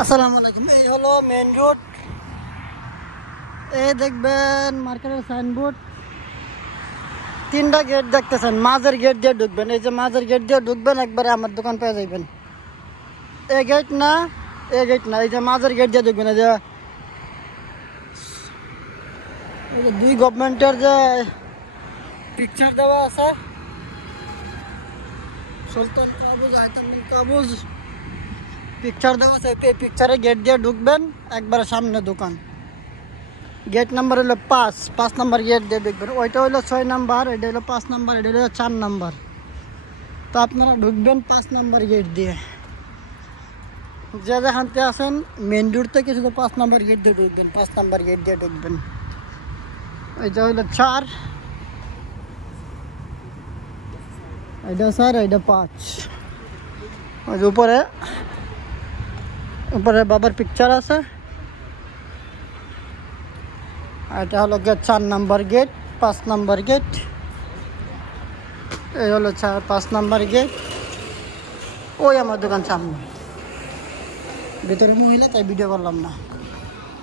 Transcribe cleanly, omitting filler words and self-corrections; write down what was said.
আসসালামু আলাইকুম। এই হলো মেন রোড। এই দেখবেন মার্কেটের সাইনবোর্ড, তিনটা গেট দেখতেছেন। মাঝের গেট দিয়ে ঢুকবেন, এই যে মাঝের গেট দিয়ে ঢুকবেন, একবারে আমার দোকান পেয়ে যাবেন। এই গেট না, এই গেট না, এই যে মাঝের গেট দিয়ে ঢুকবেন। এই যে দুই গভর্নমেন্টের যে পিকচার দেওয়া আছে, সুলতান কাবুজ, আয়তামিন কাবুজ পিকচার দেওয়া আছে। এই পিকচারে গেট দিয়ে ঢুকবেন, একবারে সামনে দোকান। গেট নাম্বার হলো 5 নাম্বার গেট দিয়ে ঢুকবেন। ওইটা হলো 6 নাম্বার, এটা হলো 5 নাম্বার, এটা হলো 4 নাম্বার। তো আপনারা ঢুকবেন 5 নাম্বার গেট দিয়ে। যে যেখানতে আসেন মেন রোড থেকে শুধু 5 নাম্বার গেট দিয়ে ঢুকবেন, 5 নাম্বার গেট দিয়ে ঢুকবেন। এটা হলো 4, এটা 4, এটা 5। ওই যে উপরে উপরে বাবার পিকচার আছে। এটা হলো gate 4 number gate, 5 number gate. এই হলো 5 নাম্বার গেট। ওই আমার দোকান সামনে, ভেতরে মহিলা, তাই ভিডিও করলাম না।